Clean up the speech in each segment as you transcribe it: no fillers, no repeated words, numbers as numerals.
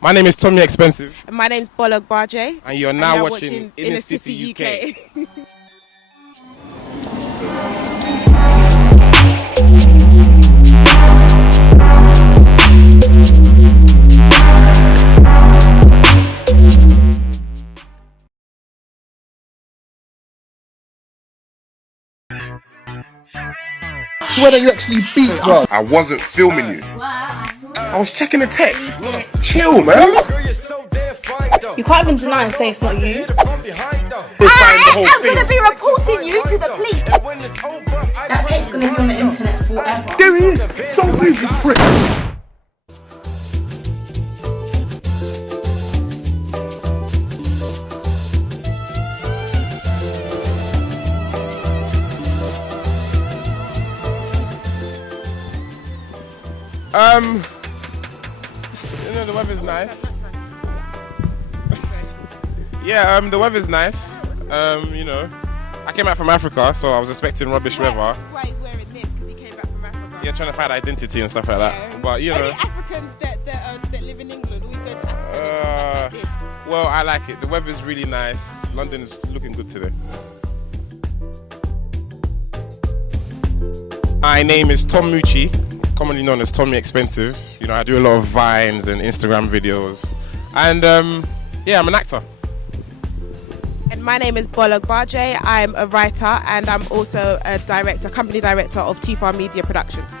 My name is Tommy Expensive. And my name's Bolog Barjay. And you're now watching InnaCity UK. Swear that you actually beat, bro. I wasn't filming you. I was checking the text. Chill, man. You can't even deny and say it's not you. I am going to be reporting you to the police. That tape's going to be on the internet forever. There he is. Don't move, you prick. The weather's nice. Yeah, the weather's nice. I came out from Africa, so I was expecting rubbish weather. That's why he's wearing this, because he came back from Africa. Yeah, trying to find identity and stuff like that. But Only Africans that live in England always go to Africa like this. Well, I like it. The weather's really nice. London is looking good today. My name is Tom Mucci, commonly known as Tommy Expensive. I do a lot of Vines and Instagram videos. And I'm an actor. And my name is Bolog Barjay. I'm a writer and I'm also a director, company director of Too Far Media Productions.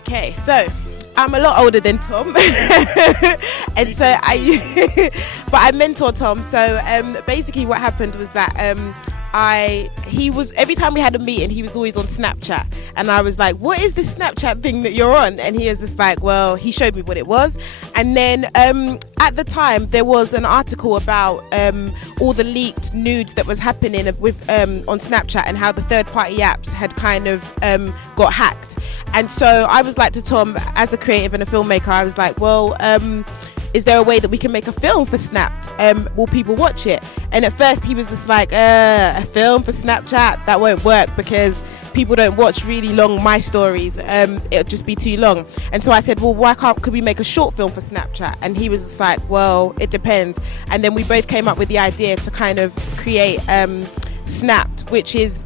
Okay, so I'm a lot older than Tom, and so I mentor Tom. So basically, what happened was that every time we had a meeting, he was always on Snapchat, and I was like, "What is this Snapchat thing that you're on?" And he was just like, "Well," he showed me what it was, and then at the time there was an article about all the leaked nudes that was happening with on Snapchat and how the third-party apps had kind of got hacked. And so I was like to Tom, as a creative and a filmmaker, I was like, well, is there a way that we can make a film for Snapped? Will people watch it? And at first he was just like, a film for Snapchat? That won't work because people don't watch really long My Stories. It'll just be too long. And so I said, well, could we make a short film for Snapchat? And he was just like, well, it depends. And then we both came up with the idea to kind of create Snapped, which is,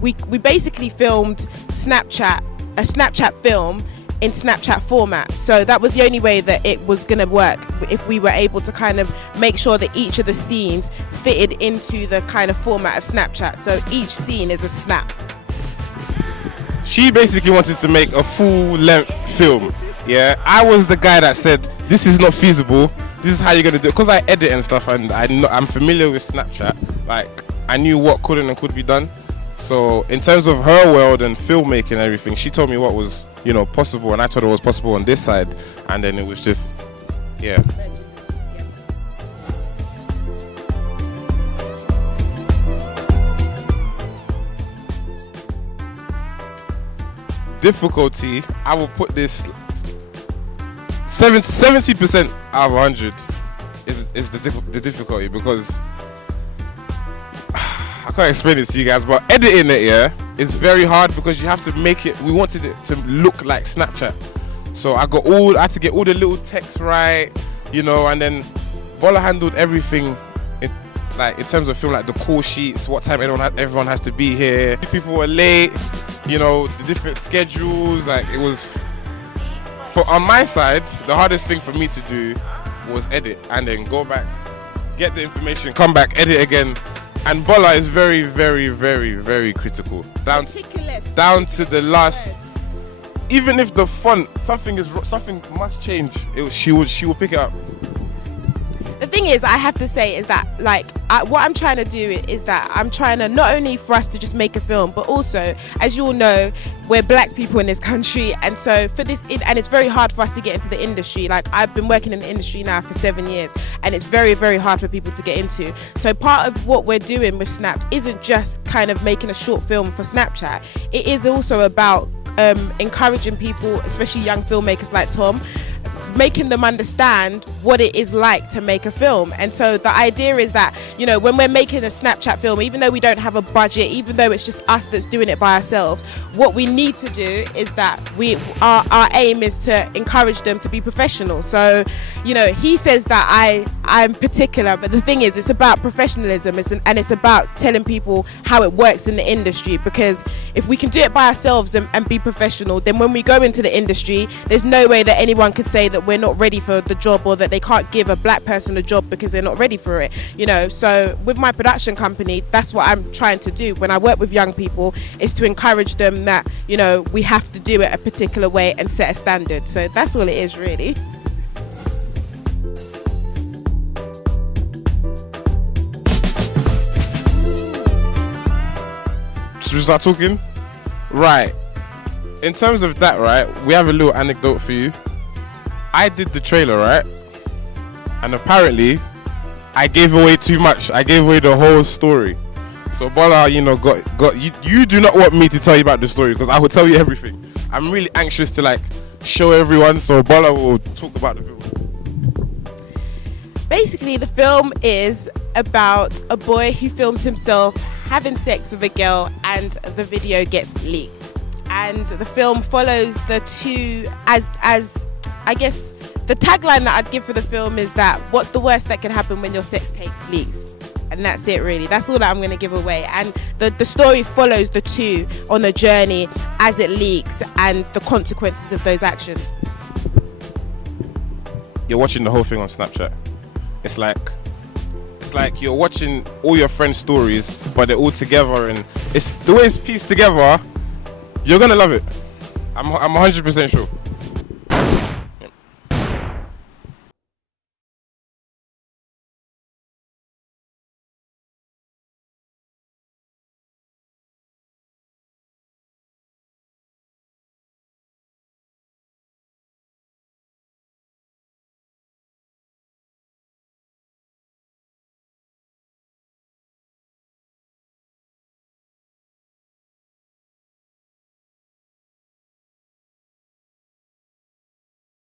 we basically filmed a Snapchat film in Snapchat format. So that was the only way that it was going to work, if we were able to kind of make sure that each of the scenes fitted into the kind of format of Snapchat. So each scene is a snap. She basically wanted to make a full-length film. Yeah, I was the guy that said, this is not feasible. This is how you're going to do it. Because I edit and stuff, and I'm familiar with Snapchat. Like, I knew what could and could be done. So in terms of her world and filmmaking and everything, she told me what was, possible, and I told her what was possible on this side, and then it was just, yeah. Difficulty, I will put this 70% out of 100 is the difficulty, because I can't explain it to you guys, but editing it, is very hard because you have to make it. We wanted it to look like Snapchat, so I had to get all the little text right, and then Bola handled everything, in terms of film, like the call sheets, what time everyone has to be here. People were late, the different schedules. Like, it was, on my side, the hardest thing for me to do was edit and then go back, get the information, come back, edit again. And Bola is very, very, very, very critical. Down to the last. Even if the font, something must change, she will pick it up. The thing is, I have to say, is that what I'm trying to do is that I'm trying to not only for us to just make a film, but also, as you all know, we're black people in this country, and so for this, and it's very hard for us to get into the industry. Like, I've been working in the industry now for 7 years, and it's very, very hard for people to get into. So part of what we're doing with Snapped isn't just kind of making a short film for Snapchat. It is also about encouraging people, especially young filmmakers like Tom, making them understand what it is like to make a film. And so the idea is that, you know, when we're making a Snapchat film, even though we don't have a budget, even though it's just us that's doing it by ourselves, what we need to do is that our aim is to encourage them to be professional. So, you know, he says that I'm particular, but the thing is, it's about professionalism, and it's about telling people how it works in the industry, because if we can do it by ourselves and be professional, then when we go into the industry, there's no way that anyone could say that we're not ready for the job, or that they can't give a black person a job because they're not ready for it, you know. So with my production company, that's what I'm trying to do when I work with young people, is to encourage them that, you know, we have to do it a particular way and set a standard. So that's all it is, really. Should we start talking? Right. In terms of that, right, we have a little anecdote for you. I did the trailer, right? And apparently, I gave away too much. I gave away the whole story. So Bola, you know, got you do not want me to tell you about the story, because I will tell you everything. I'm really anxious to like show everyone, so Bola will talk about the film. Basically, the film is about a boy who films himself having sex with a girl, and the video gets leaked. And the film follows the two, as I guess the tagline that I'd give for the film is that what's the worst that can happen when your sex tape leaks? And that's it, really. That's all that I'm going to give away. And the story follows the two on the journey as it leaks and the consequences of those actions. You're watching the whole thing on Snapchat. It's like you're watching all your friends' stories, but they're all together, and it's the way it's pieced together. You're gonna love it. I'm 100% sure.